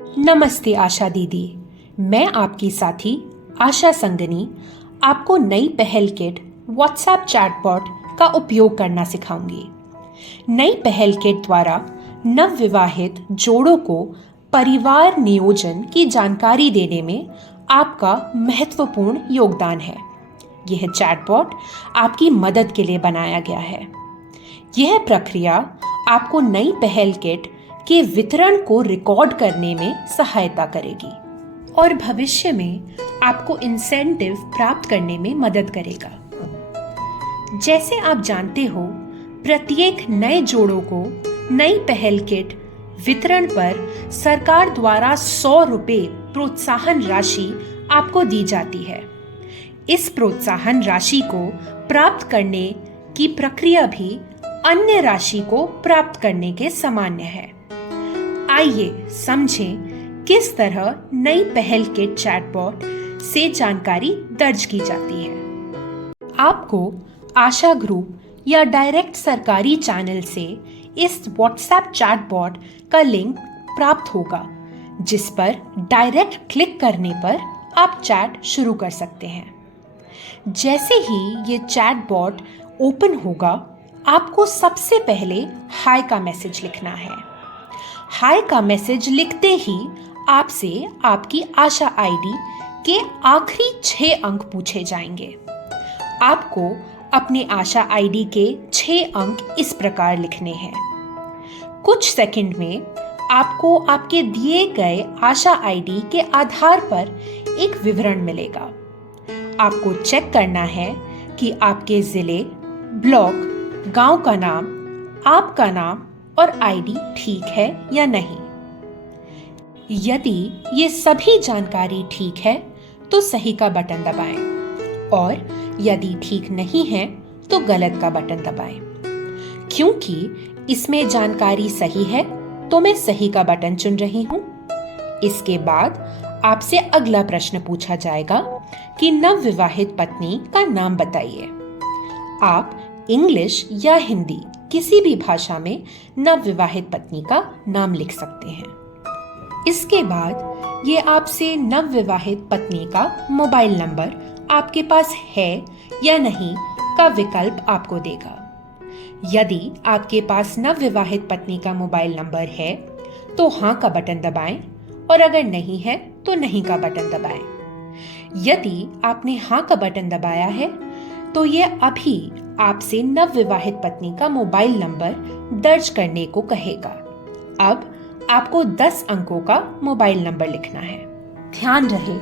नमस्ते आशा दीदी, मैं आपकी साथी आशा संगनी आपको नई पहल किट व्हाट्सएप चैटबॉट का उपयोग करना सिखाऊंगी। नई पहल किट द्वारा नवविवाहित जोड़ों को परिवार नियोजन की जानकारी देने में आपका महत्वपूर्ण योगदान है। यह चैटबॉट आपकी मदद के लिए बनाया गया है। यह प्रक्रिया आपको नई पहल किट के वितरण को रिकॉर्ड करने में सहायता करेगी और भविष्य में आपको इंसेंटिव प्राप्त करने में मदद करेगा। जैसे आप जानते हो, प्रत्येक नए जोड़ों को नई पहल किट वितरण पर सरकार द्वारा 100 रुपये प्रोत्साहन राशि आपको दी जाती है। इस प्रोत्साहन राशि को प्राप्त करने की प्रक्रिया भी अन्य राशि को प्राप्त करने के सामान्य है। आइए समझें किस तरह नई पहल किट चैटबॉट से जानकारी दर्ज की जाती है। आपको आशा ग्रुप या डायरेक्ट सरकारी चैनल से इस व्हाट्सएप चैटबॉट का लिंक प्राप्त होगा, जिस पर डायरेक्ट क्लिक करने पर आप चैट शुरू कर सकते हैं। जैसे ही ये चैटबॉट ओपन होगा, आपको सबसे पहले हाय का मैसेज लिखना है। हाय का मैसेज लिखते ही आपसे आपकी आशा आईडी के आखिरी 6 अंक पूछे जाएंगे। आपको अपने आशा आईडी के 6 अंक इस प्रकार लिखने हैं। कुछ सेकंड में आपको आपके दिए गए आशा आईडी के आधार पर एक विवरण मिलेगा। आपको चेक करना है कि आपके जिले, ब्लॉक, गांव का नाम, आपका नाम और आईडी ठीक है या नहीं। यदि ये सभी जानकारी ठीक है तो सही का बटन दबाएं और यदि ठीक नहीं है तो गलत का बटन दबाएं। क्योंकि इसमें जानकारी सही है तो मैं सही का बटन चुन रही हूं। इसके बाद आपसे अगला प्रश्न पूछा जाएगा कि नवविवाहित पत्नी का नाम बताइए। आप इंग्लिश या हिंदी किसी भी भाषा में नवविवाहित पत्नी का नाम लिख सकते हैं। इसके बाद ये आपसे नवविवाहित पत्नी का मोबाइल नंबर आपके पास है या नहीं का विकल्प आपको देगा। यदि आपके पास नवविवाहित पत्नी का मोबाइल नंबर है तो हाँ का बटन दबाएं और अगर नहीं है तो नहीं का बटन दबाएं। यदि आपने हाँ का बटन दबाया है तो यह अभी आपसे नवविवाहित पत्नी का मोबाइल नंबर दर्ज करने को कहेगा। अब आपको 10 अंकों का मोबाइल नंबर लिखना है। ध्यान रहे,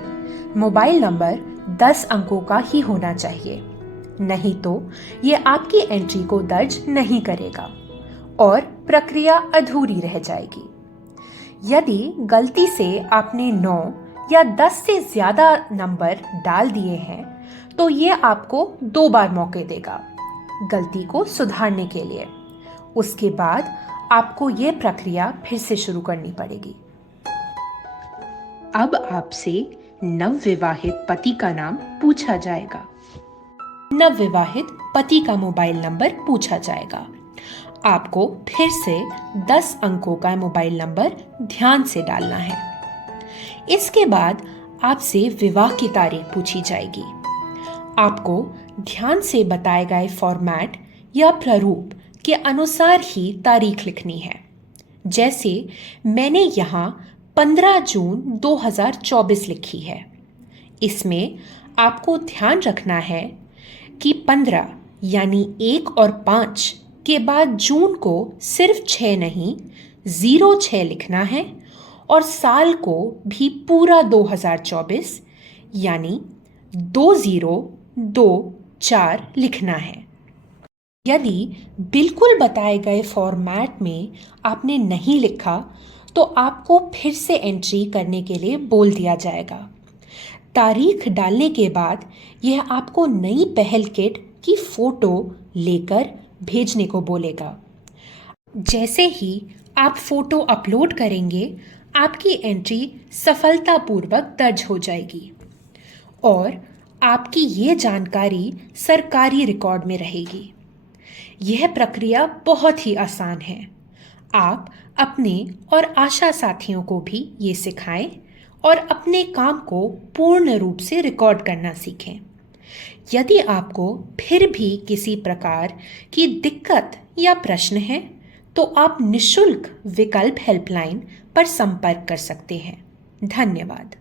मोबाइल नंबर 10 अंकों का ही होना चाहिए, नहीं तो ये आपकी एंट्री को दर्ज नहीं करेगा और प्रक्रिया अधूरी रह जाएगी। यदि गलती से आपने 9 या 10 से ज्यादा नंबर डाल दिए हैं तो ये आपको 2 बार मौके देगा गलती को सुधारने के लिए। उसके बाद आपको ये प्रक्रिया फिर से शुरू करनी पड़ेगी। अब आपसे नवविवाहित पति का नाम पूछा जाएगा। नवविवाहित पति का मोबाइल नंबर पूछा जाएगा। आपको फिर से 10 अंकों का मोबाइल नंबर ध्यान से डालना है। इसके बाद आपसे विवाह की तारीख पूछी जाएगी। आपको ध्यान से बताए गए फॉर्मेट या प्रारूप के अनुसार ही तारीख लिखनी है। जैसे मैंने यहाँ 15 जून 2024 लिखी है। इसमें आपको ध्यान रखना है कि 15 यानी 1 और 5 के बाद जून को सिर्फ 6 नहीं 06 लिखना है और साल को भी पूरा 2024 यानी 2024 लिखना है। यदि बिल्कुल बताए गए फॉर्मेट में आपने नहीं लिखा तो आपको फिर से एंट्री करने के लिए बोल दिया जाएगा। तारीख डालने के बाद यह आपको नई पहल किट की फोटो लेकर भेजने को बोलेगा। जैसे ही आप फोटो अपलोड करेंगे, आपकी एंट्री सफलतापूर्वक दर्ज हो जाएगी और आपकी ये जानकारी सरकारी रिकॉर्ड में रहेगी। यह प्रक्रिया बहुत ही आसान है। आप अपने और आशा साथियों को भी ये सिखाएं और अपने काम को पूर्ण रूप से रिकॉर्ड करना सीखें। यदि आपको फिर भी किसी प्रकार की दिक्कत या प्रश्न है तो आप निशुल्क विकल्प हेल्पलाइन पर संपर्क कर सकते हैं। धन्यवाद।